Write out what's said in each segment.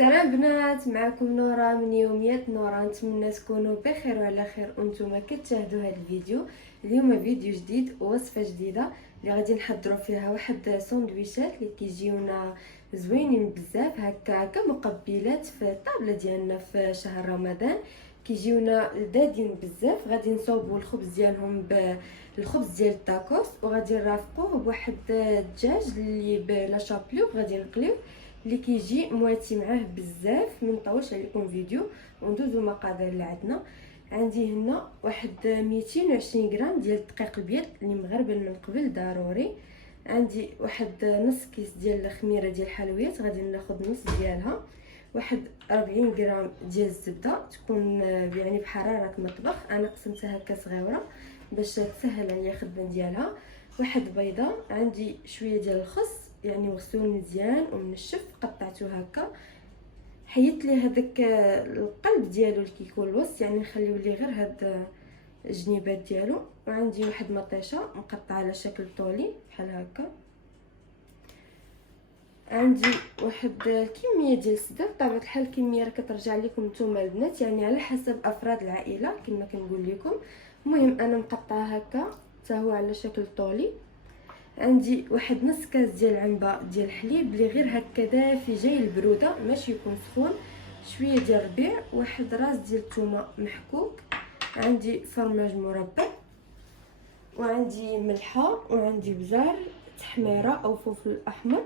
سلام بنات، معكم نورا من يوميات نورا. نتمنى تكونوا بخير وعلى خير وانتم كتشاهدوا هذا الفيديو. اليوم فيديو جديد ووصفه جديده اللي غادي نحضروا فيها واحد ساندويشات اللي كيجيونا زوينين بزاف هكا كمقبلات في الطابله ديالنا في شهر رمضان. كيجيونا لذاذين بزاف. غادي نصوبوا الخبز ديالهم بالخبز ديال التاكوس، وغادي نرافقوه بواحد الدجاج اللي بلا شابلو غادي نقليوه اللي كيجي مواتي معاه بزاف. من طولش عليكم فيديو وندوزو مقادير اللي عندي هنا واحد 220 غرام ديال الدقيق البيض اللي مغربل من قبل ضروري. عندي واحد نص كيس ديال الخميره ديال الحلويات، غادي ناخذ نص ديالها. واحد 40 غرام ديال الزبده تكون يعني بحراره مطبخ، انا قسمتها هكا صغيره باش تسهل عليا الخدمه ديالها. واحد بيضه. عندي شويه ديال الخس يعني مغسول مزيان ومنشف، قطعته هكا. حيدت ليه هذاك القلب ديالو اللي كيكون الوسط، يعني نخليو ليه غير هاد الجنيبات ديالو. وعندي واحد مطيشه مقطعه على شكل طولي بحال هكا. عندي واحد كميه ديال السدر. بطبيعه الحال الكميه راه كترجع لكم نتوما البنات، يعني على حسب افراد العائله كما كنقول لكم. المهم انا مقطعه هكا حتى هو على شكل طولي. عندي واحد نص كاس ديال العنبه ديال الحليب اللي غير هكا دافي جاي البروده ماشي يكون سخون. شويه ديال الربيع. واحد راس ديال الثومه محكوك. عندي فرماج مربى، وعندي ملحه، وعندي بزار تحميره او فلفل احمر.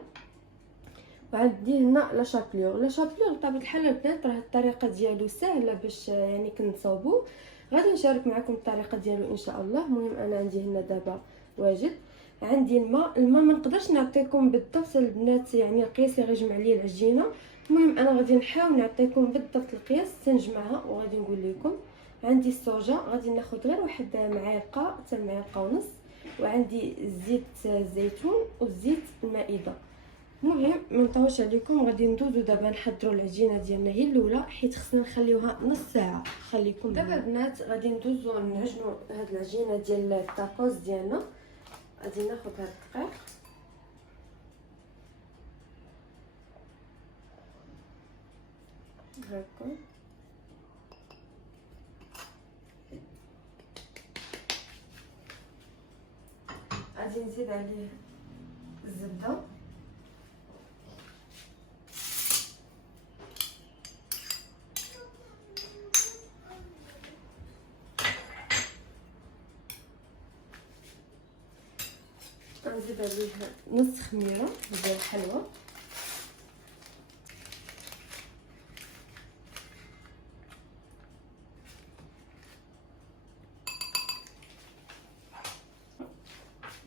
وعندي هنا لا شابلور بطبيعه الحال البنات راه الطريقه ديالو سهله باش يعني كنصاوبوه. غادي نشارك معكم الطريقه ديالو ان شاء الله. المهم انا عندي هنا دابا واجد. عندي الماء ما نقدرش نعطيكم بالضبط البنات يعني القياس اللي غيجمع لي العجينه. المهم انا غادي نحاول نعطيكم بالضبط القياس تنجمعها وغادي نقول لكم. عندي الصوجه، غادي ناخذ غير واحد معلقه حتى معلقه ونص. وعندي زيت الزيتون وزيت المائده. المهم ما نطولش عليكم، غادي ندوزو دابا نحضروا العجينه ديالنا هي الاولى، حيت خصنا نخليوها نص ساعه. خليكم دابا البنات غادي ندوزو نعجنوا هاد العجينه ديال التاكوس ديالنا. غادي ناخذ هاد الدقيق هكا. غادي نزيد عليه الزبده. غنزيد عليه نص خميره ديال الحلوى.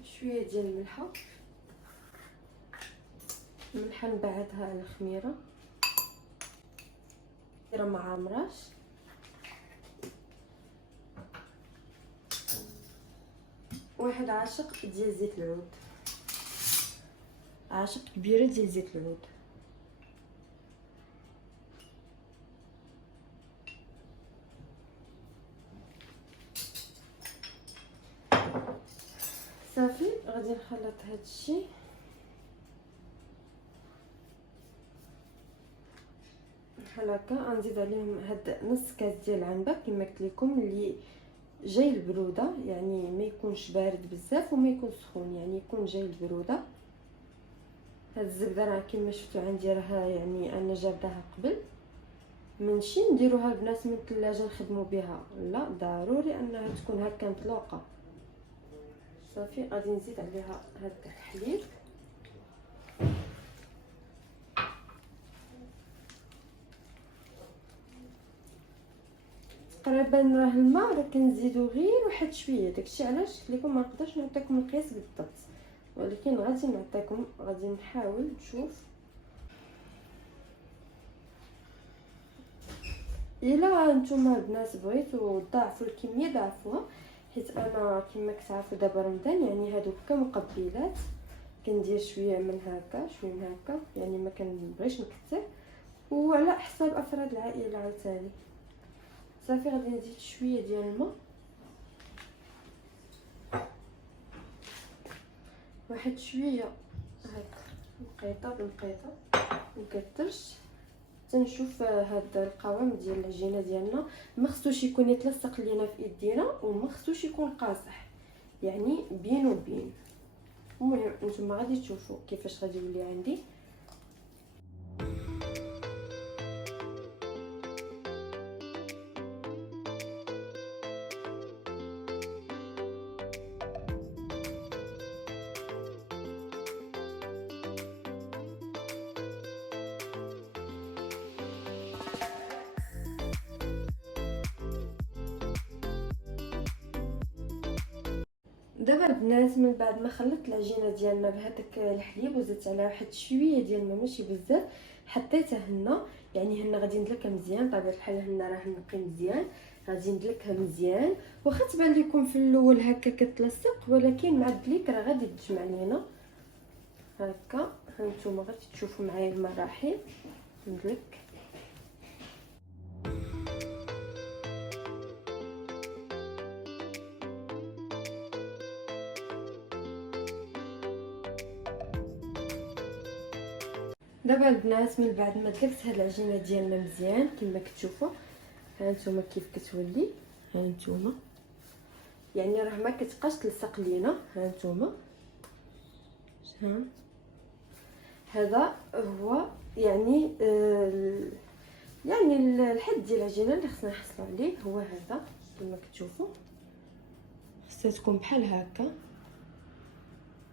شويه ديال الملحه نبعدها على الخميره ما عامراش. واحد عاشق ديال زيت العود، عاشق كبيره ديال زيت العود. صافي غادي نخلط هذا الشيء بحال هكا. غنزيد عليهم هاد نص كاس ديال العنبه كما قلت لكم اللي جاي البروده، يعني ما يكونش بارد بزاف وما يكون سخون، يعني يكون جاي البروده. هاد الزبده راه كما شفتوا عندي راها يعني انا جابداها قبل. منشي نديروها البنات من الثلاجه نخدموا بها، لا ضروري انها تكون هكا مطلوقه. صافي غادي نزيد عليها هاد الحليب. تقريبا راه الماء راه كنزيدو غير واحد شويه، داكشي علاش قلت لكم ما نقدرش نعطيكم القياس بالضبط، ولكن غادي نعطيكم، غادي نحاول نشوف. الا نتوما البنات بغيتو تضاعفوا الكميه ضاعفوها، حيت انا كما كتعرفوا دابا رمضان يعني هادو كمقبلات كندير شويه من هكا شويه من هكا، يعني ما كنبغيش نكثر وعلى حساب افراد العائله عاوتاني. صافي غادي نزيد شويه ديال الماء، واحد شويه هكا، نقيطه بنقيطه، مكثرش. تنشوف هاد القوام ديال العجينه ديالنا ما خصوش يكون يتلصق لينا في ايدينا وما خصوش يكون قاصح، يعني بين وبين. المهم نتوما غادي تشوفوا كيفاش غادي يولي عندي. دابا البنات من بعد ما خلطت العجينه ديالنا بهذاك الحليب وزدت عليها واحد شويه ديال الماء ماشي بزاف، حطيتها هنا. يعني هنا غادي ندلكها مزيان، طبيعه الحال هنا راه نقي مزيان، غادي ندلكها مزيان. واخا تبان لكم في الاول هكا كتلصق، ولكن مع الدليك راه غادي تجمع لينا هكا. هانتوما غادي تشوفوا معايا المراحل. ندلك دابا البنات من بعد ما دلكت هاد العجينه ديالنا مزيان كما كتشوفوا، هانتوما كيف كتولي. هانتوما يعني راه ما كتبقاش تلصق لينا. هانتوما هذا هو يعني يعني الحد ديال العجينه اللي خصنا نحصلوا عليه هو هذا كما كتشوفوا. خصها تكون بحال هكا،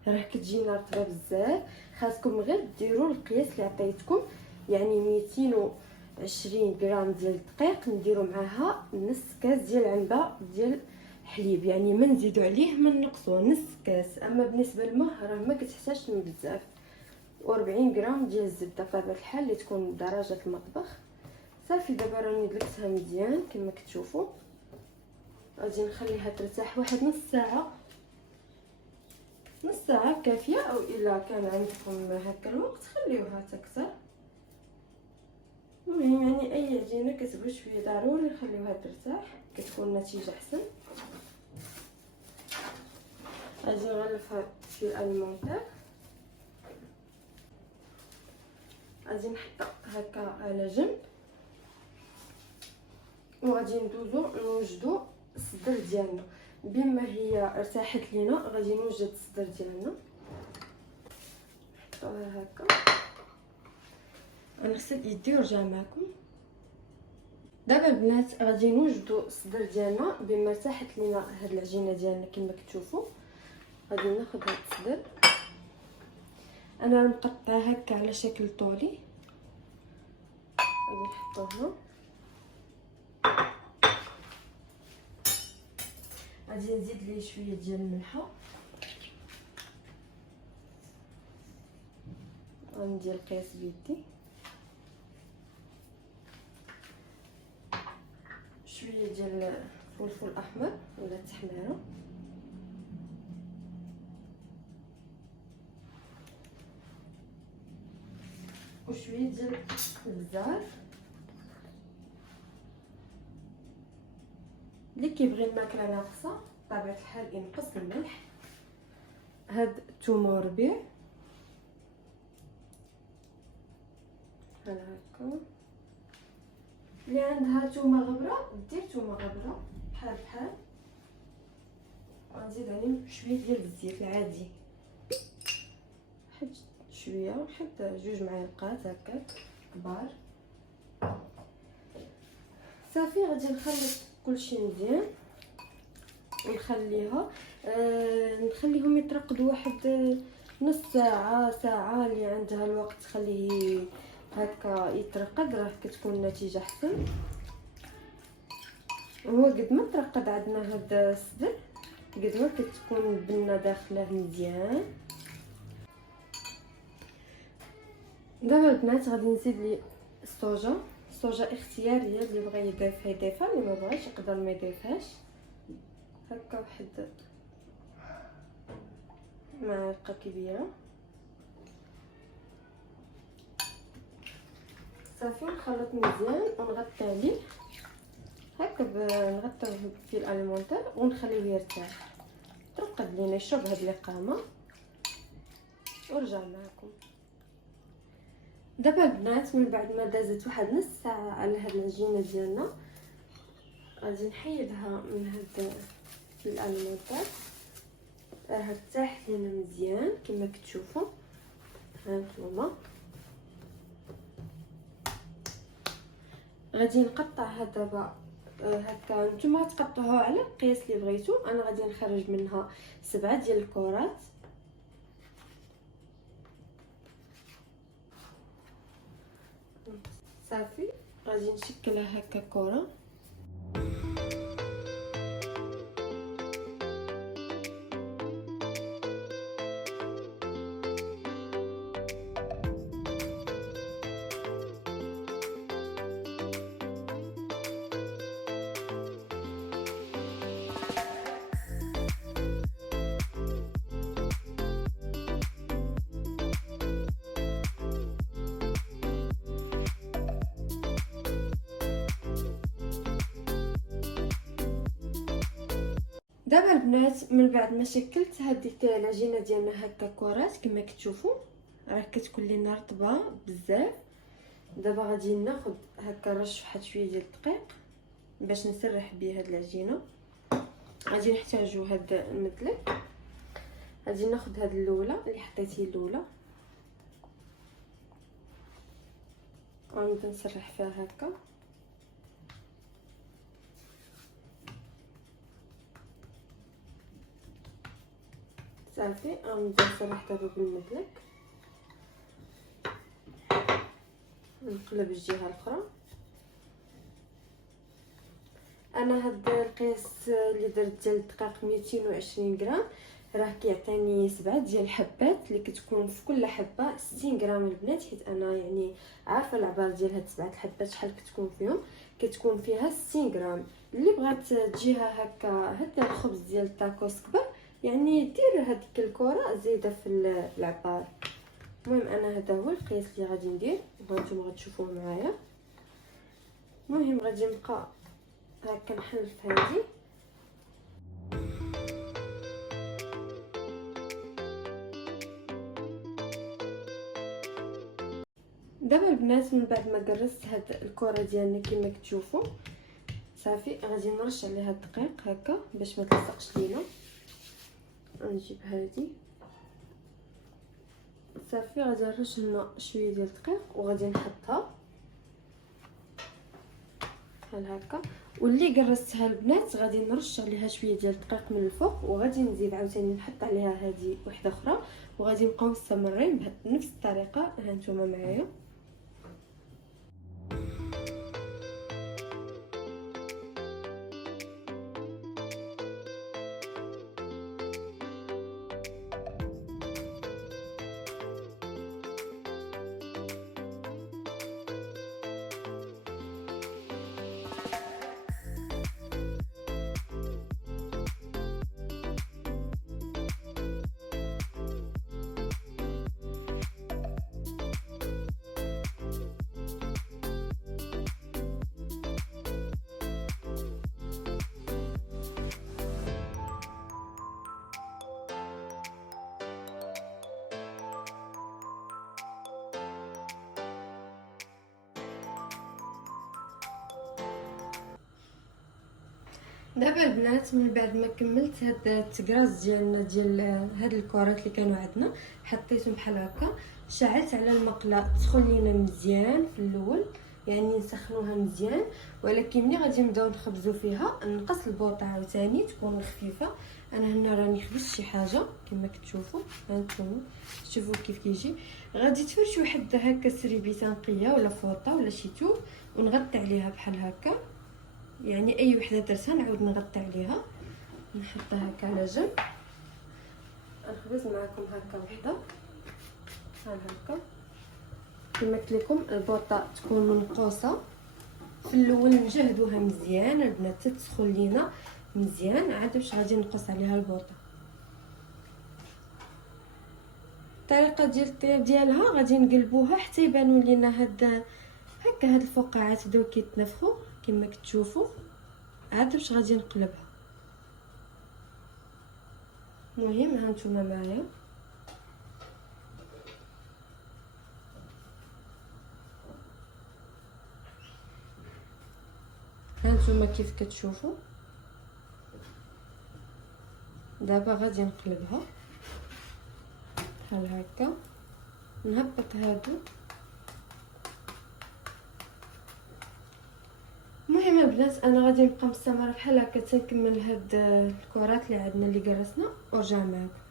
راه كتجينا رطبه بزاف. خاصكم غير ديروا القياس اللي عطيتكم، يعني 220 غرام ديال الدقيق نديروا معاها نص كاس ديال عنبه ديال الحليب، يعني ما نزيدو عليه ما نقصوه، نص كاس. اما بالنسبه للماء راه ما كتحتاجش من بزاف. و40 غرام ديال الزبده بطبيعه الحال اللي تكون درجه المطبخ. صافي دابا راني دلكتها مزيان كما كتشوفوا. غادي نخليها ترتاح واحد نص ساعه، نص ساعه كافيه، او الا كان عندكم هكا الوقت خليوها تكثر. المهم يعني اي عجينه كتبغي شويه ضروري نخليوها ترتاح، كتكون النتيجه احسن. غادي نغلفها في الالمونتير، غادي نحطها هكا على جنب، وغادي ندوزو نوجدو الصدر ديالنا. بما هي ارتاحت لينا غادي نوجد الصدر ديالنا، نحطوها هكا. غنغسل يدي ونرجع معكم. دابا البنات غادي نوجدو الصدر ديالنا. بما ارتاحت لينا هاد العجينه ديالنا كما كتشوفوا، غادي ناخذ هاد الصدر. انا مقطعه هكا على شكل طولي، غادي نحطوه هنا. غادي نزيد ليه شويه ديال الملحه، غندير القياس بيدي، شويه ديال الفلفل الاحمر ولا التحميره، وشويه ديال البزار. اللي كيبغي الماكله ناقصه بطبيعه الحال ينقص الملح. هاد الثومه وربيع بحال هكا. اللي عندها ثومه غبره دير ثومه غبره بحال بحال. غنزيد عليهم شويه ديال الزيت العادي، واحد شويه، حتى 2 معالق هكا كبار. صافي غادي نخلط كلشي مزيان ونخليها نخليهم يترقدوا واحد نص ساعه ساعه. اللي عندها الوقت خليه هكا يترقد، راه كتكون النتيجه احسن. هو قد ما ترقد عندنا هاد الصدر قد ما كتكون البنه داخله مزيان. دابا البنات غادي نزيد لي الصوجه. الصوجه اختياريه، اللي بغى يضيفها يضيفها، اللي ما بغاش يقدر ما يضيفهاش. هكا واحد معلقه كبيره. صافي نخلط مزيان ونغطي عليه هكا، نغطيوه في الالمونتير ونخليه يرتاح. ترقد لينا يشرب هاد الاقامه ورجع معكم. دابا البنات من بعد ما دازت واحد نص ساعه على هاد العجينه ديالنا، غادي نحيدها من هاد الالمونطات. راها ارتاحت لينا مزيان كما كتشوفوا. هانتوما غادي نقطعها دابا هكا. نتوما تقطعوها على القياس اللي بغيتو. انا غادي نخرج منها 7 ديال الكرات. صافي غادي نشكلها هكا كره. دابا البنات من بعد ما شكلت هذه العجينه ديالنا هكا كرات كما كتشوفوا، راه كتكون لينا رطبه بزاف. دابا غادي ناخذ هكا رش واحد شويه ديال الدقيق باش نسرح به هاد العجينه. غادي نحتاجو هاد المدلك. غادي ناخذ هاد الاولى اللي حطيتي الاولى، غنبدا نسرح فيها هكا. صافي غنبدا نسرح دابا بالمدلك، نقلب الجهه الاخرى. انا هاد القياس اللي درت ديال الدقيق 220 غرام، راه كيعطيني 7 ديال الحبات اللي كتكون في كل حبه 60 غرام البنات، حيت انا يعني عارفه العبار ديال هاد 7 الحبات شحال كتكون فيهم. كتكون فيها 60 غرام. اللي بغات تجيها هكا هاد الخبز ديال التاكوس كبر، يعني دير هذيك الكره زايده في العبار. المهم انا هذا هو القياس اللي غادي ندير، وانتم غتشوفوه معايا. المهم غادي نبقى هكا نحلف هذه. دابا البنات من بعد ما قرصت هاد الكره ديالنا كما كتشوفوا، صافي غادي نرش عليها الدقيق هكا باش ما تلصقش لينا. نجيب هذه صافي غادي نرش لنا شويه ديال الدقيق وغادي نحطها بحال هكا. واللي قرصتها البنات غادي نرش عليها شويه ديال الدقيق من الفوق، وغادي نزيد عاوتاني نحط عليها هذه وحده اخرى، وغادي نبقاو مستمرين بنفس الطريقه. ها نتوما معايا. دابا البنات من بعد ما كملت هاد التكراس ديالنا ديال هاد الكرات اللي كانوا عندنا، حطيتهم بحال هكا. شعلت على المقله تسخن لينا مزيان في الاول، يعني نسخنوها مزيان. ولكن ملي غادي نبداو نخبزوا فيها نقص البوطه عاوتاني تكون خفيفه. انا هنا راني خبزت شي حاجه كما كتشوفوا. هانتوما شوفوا كيف كيجي. غادي تفرشوا واحد هكا سريبيته نقيه ولا فوطه ولا شي توب ونغطي عليها بحال هكا. يعني اي وحده درتها نعاود نغطي عليها، نحطها هكا على جنب. نخبز معكم هكا وحده بحال هكا. كما قلت لكم البوطه تكون منقوصه في الاول، نجهدوها مزيان البنات تسخن لينا مزيان، عاد باش غادي نقص عليها البوطه. الطريقه ديال الطياب ديالها غادي نقلبوها حتى يبانوا لينا هاد هكا هاد الفقاعات بداو كيتنفخوا كما كتشوفوا. عاد باش غادي نقلبها. المهم هانتوما معايا. هانتوما كيف كتشوفوا. دابا غادي نقلبها بحال هكا، نهبط هادو. المهم البنات انا غادي نبقى مستمره بحال هكا تنكمل هاد الكرات اللي عندنا اللي جرسنا ورجع معاكم.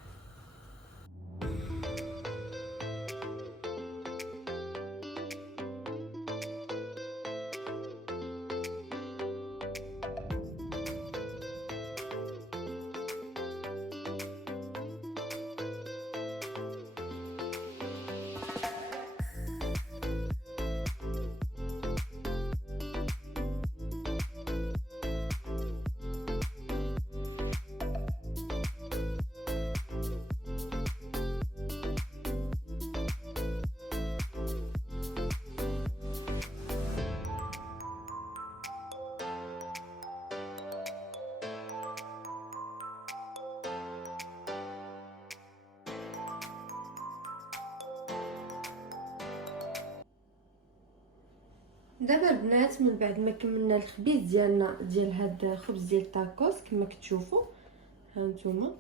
دابا البنات من بعد ما كملنا الخبيز ديالنا ديال هاد الخبز ديال الطاكوس كما كتشوفوا هانتوما،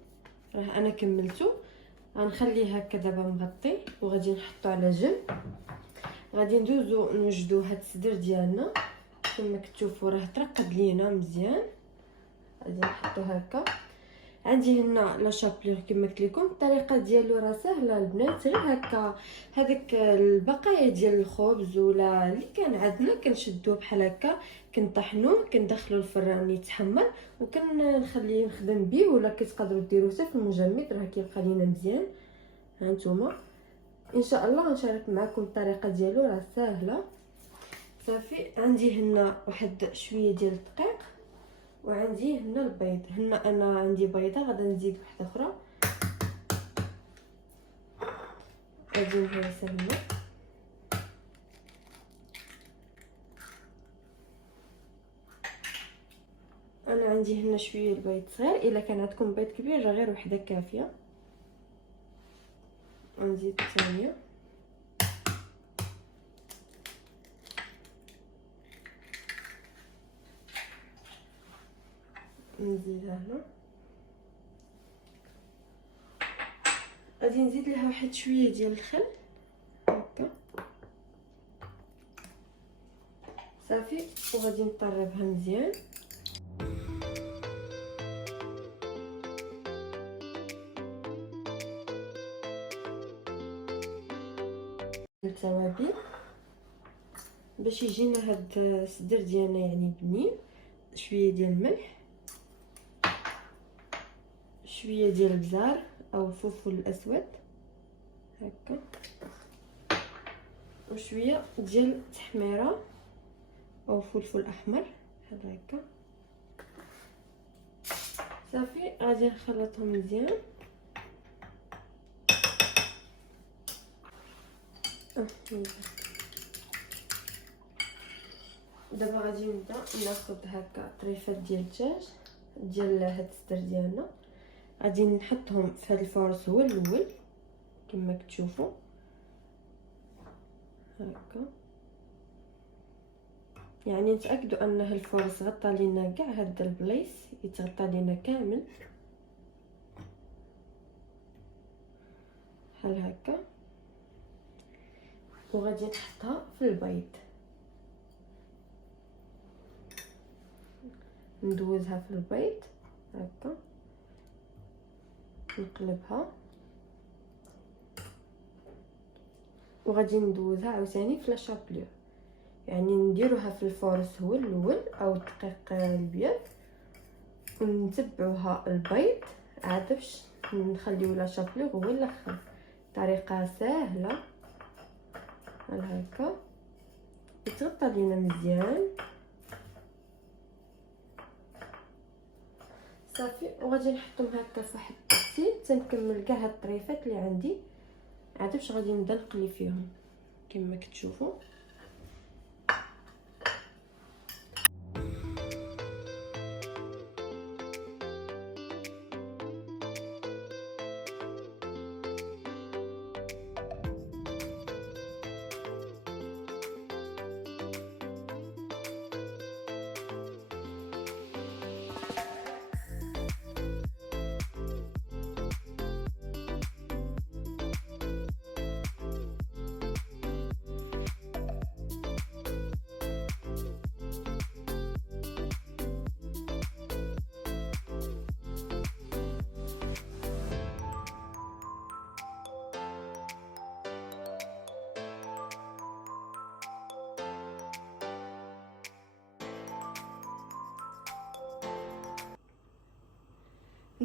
راه انا كملته. غنخليه هكا دابا مغطي وغادي نحطو على جنب. غادي ندوزو نوجدو هاد الصدر ديالنا كما كتشوفوا راه ترقد لينا مزيان. غادي نحطو هكا. عندي هنا لا شابلور كما قلت لكم. الطريقه ديالو راه سهله البنات، غير هكا هذاك البقايا ديال الخبز ولا اللي كان عندنا كنشدوه بحال هكا، كنطحنوه كندخلو الفران يتحمر وكنخليه نخدم به، ولا كتقدروا ديروه حتى في المجمد راه كيبقى لينا مزيان. هانتوما ان شاء الله غنشارك معكم الطريقه ديالو راه سهله. صافي عندي هنا واحد شويه ديال الدقيق وعندي هنا البيض. هنا انا عندي بيضه غادي نزيد واحده اخرى. غادي نهرسها هنا. انا عندي هنا شويه البيض صغير، الا كان عندكم بيض كبير راه غير وحده كافيه. نزيد الثانيه. نزيدها هنا. غادي نزيد لها واحد شويه ديال الخل هكا صافي، وغادي نطربها مزيان. التوابل باش يجينا هاد الصدر ديالنا يعني بنين. شويه ديال الملح، شويه ديال البزار او الفلفل الاسود هكا، وشويه ديال التحميره او فلفل احمر بحال هكا. صافي غادي نخلطهم مزيان. دابا غادي نبدا ناخذ هكا طريفات ديال الدجاج ديال هاد الصدر ديالنا، غادي نحطهم في هاد الفرص هو الاول كما كتشوفوا هكا. يعني نتاكدوا ان الفرص غطى لينا كاع هاد البلايص، يتغطى لينا كامل بحال هكا. وغادي نحطها في البيض، ندوزها في البيض هكا، نقلبها وغادي ندوزها عاوتاني في لاشابلور. يعني نديروها في الفرص هو الاول او الدقيق الابيض ونتبعوها البيض عاد باش نخليو لاشابلور هو الاخر. طريقه سهله بحال هكا يتغطى لينا مزيان صافي. وغادي نحطهم هكا في واحد التغسيل تنكمل كاع هاد الطريفات اللي عندي عاد باش غادي نبدا نقلي فيهم كما كتشوفوا.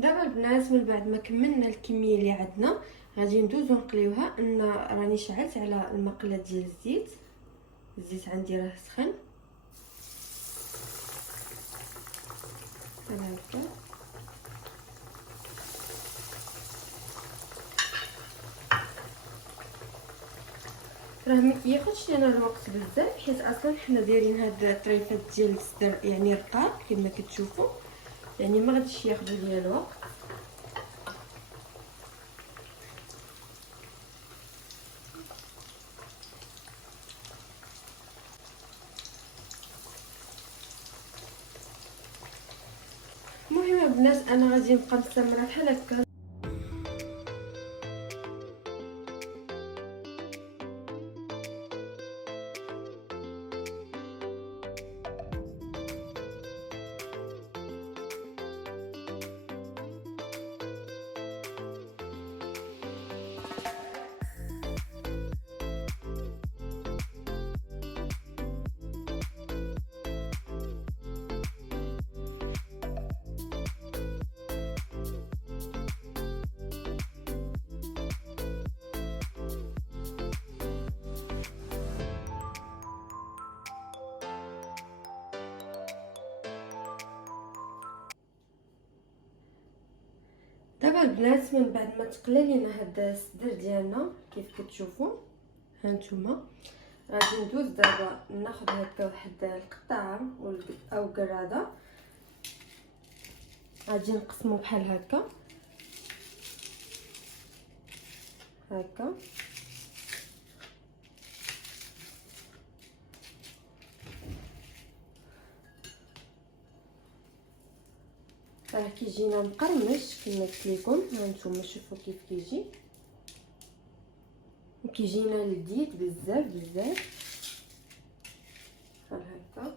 دابا البنات من بعد ما كملنا الكميه اللي عندنا غادي ندوزو نقليوها. ان راني شعلت على المقله ديال الزيت عندي راه سخن بحال هكا. راه ما كياخذش لينا الوقت بزاف حيت اصلا حنا دايرين هاد الطريفات ديال الصدر يعني رقاق كما كتشوفوا، يعني ما غاديش ياخذوا ليا الوقت. المهم البنات انا غادي نبقى مستمره بحال هكا. دابا البنات من بعد ما تقلى لينا هاد الصدر ديالنا كيف كتشوفوا هانتوما، غادي ندوز دابا ناخذ هكا واحد القطعه او قراده، غادي نقسمو بحال هكا هكا. راه كيجينا مقرمش كما قلت لكم، هانتوما شوفوا كيف كيجي، وكيجينا لذيذ بزاف بزاف بحال هكا.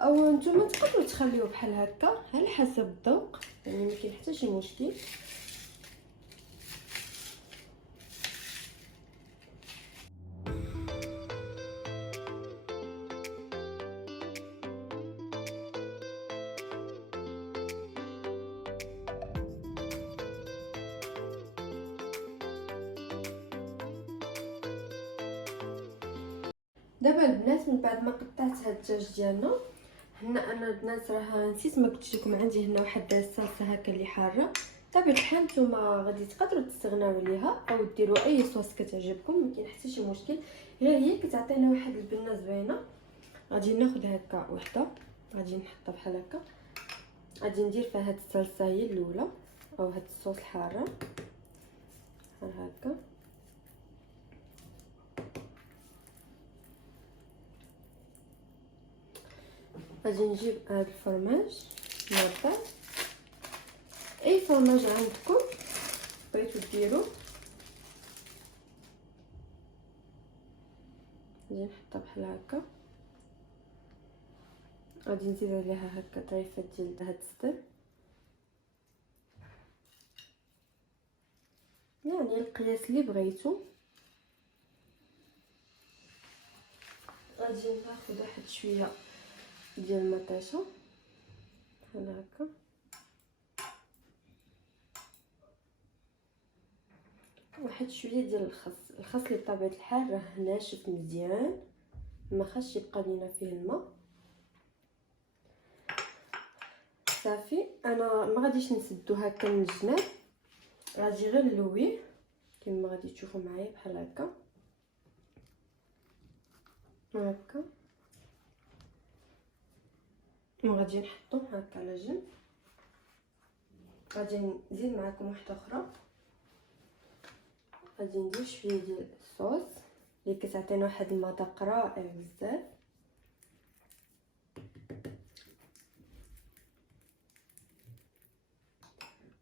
او نتوما تقدروا تخليوه بحال هكا على حسب الذوق، يعني ما كاين حتى شي مشكل. دابا البنات من بعد ما قطعت هاد الدجاج ديالنا، هنا انا البنات راه نسيت ما قلتش لكم عندي هنا واحد الصلصه هكا اللي حاره. بطبيعه الحال نتوما غادي تقدروا تستغناو عليها او ديروا اي صوص كتعجبكم، ما كاين حتى شي مشكل، غير هي كتعطينا واحد البنه زوينه. غادي ناخذ هكا وحده، غادي نحطها بحال هكا، غادي ندير فيها هاد الصلصه هي الاولى او هاد الصوص الحاره بحال هكا. غادي نجيب هاد الفرماج مرطب، اي فرماج عندكم بغيتو ديرو، غادي نحطها بحال هكا. غادي نزيد عليها هكا طريفات ديال هاد الصدر، يعني القياس اللي بغيتو. غادي ناخذ واحد شويه ديال المطيشه بحال هكا، واحد شويه ديال الخس اللي بطبيعه الحال راه ناشف مزيان، ما خاصش يبقى لينا فيه الماء. صافي انا ما غاديش نسدو هكا من الجناب، غادي غير نلويه كما غادي تشوفوا معايا بحال هكا هكا، وغادي نحطهم هكا على جنب. غادي نزيد معكم واحده اخرى، غادي ندير شويه ديال الصوص اللي كتعطينا واحد المذاق رائع بزاف.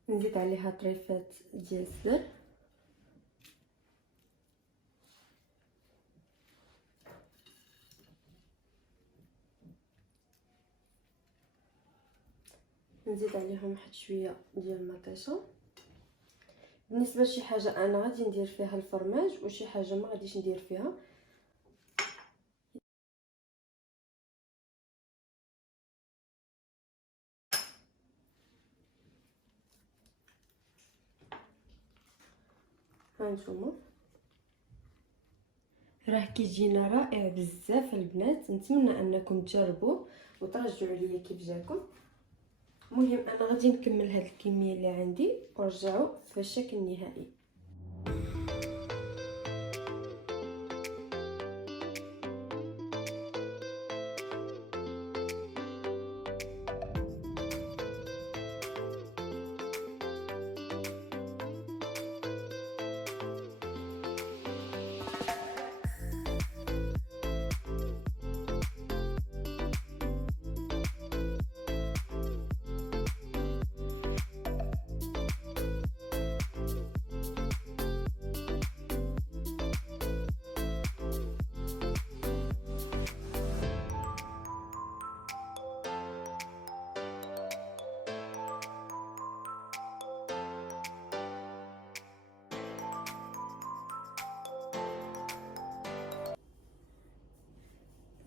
نزيد عليها طريفات ديال الزر، نزيد عليهم واحد شويه ديال المطيشه. بالنسبه لشي حاجه انا غادي ندير فيها الفرماج وشي حاجه ما غاديش ندير فيها. هانتوما راه كيجينا رائع بزاف البنات. نتمنى انكم تجربوه وترجعوا لي كيف جاكم. المهم انا غادي نكمل هاد الكميه اللي عندي ونرجعوا في الشكل النهائي.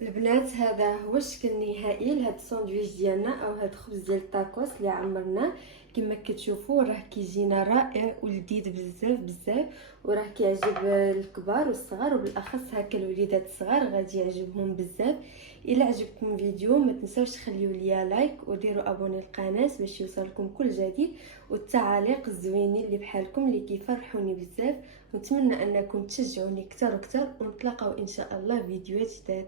البنات هذا هو الشكل النهائي لهاد الساندويتش ديالنا او هاد الخبز ديال التاكوس اللي عمرناه. كما كتشوفوا راه كيجينا رائع ولذيذ بزاف بزاف، وراه كيعجب الكبار والصغار، وبالاخص هكا الوليدات الصغار غادي يعجبهم بزاف. الا عجبكم الفيديو ما تنساوش تخليو ليا لايك وديروا ابوني للقناه باش يوصلكم كل جديد، والتعاليق الزوينين اللي بحالكم اللي كيفرحوني بزاف. ونتمنى انكم تشجعوني اكثر واكثر، ونتلاقاو ان شاء الله فيديوهات جداد.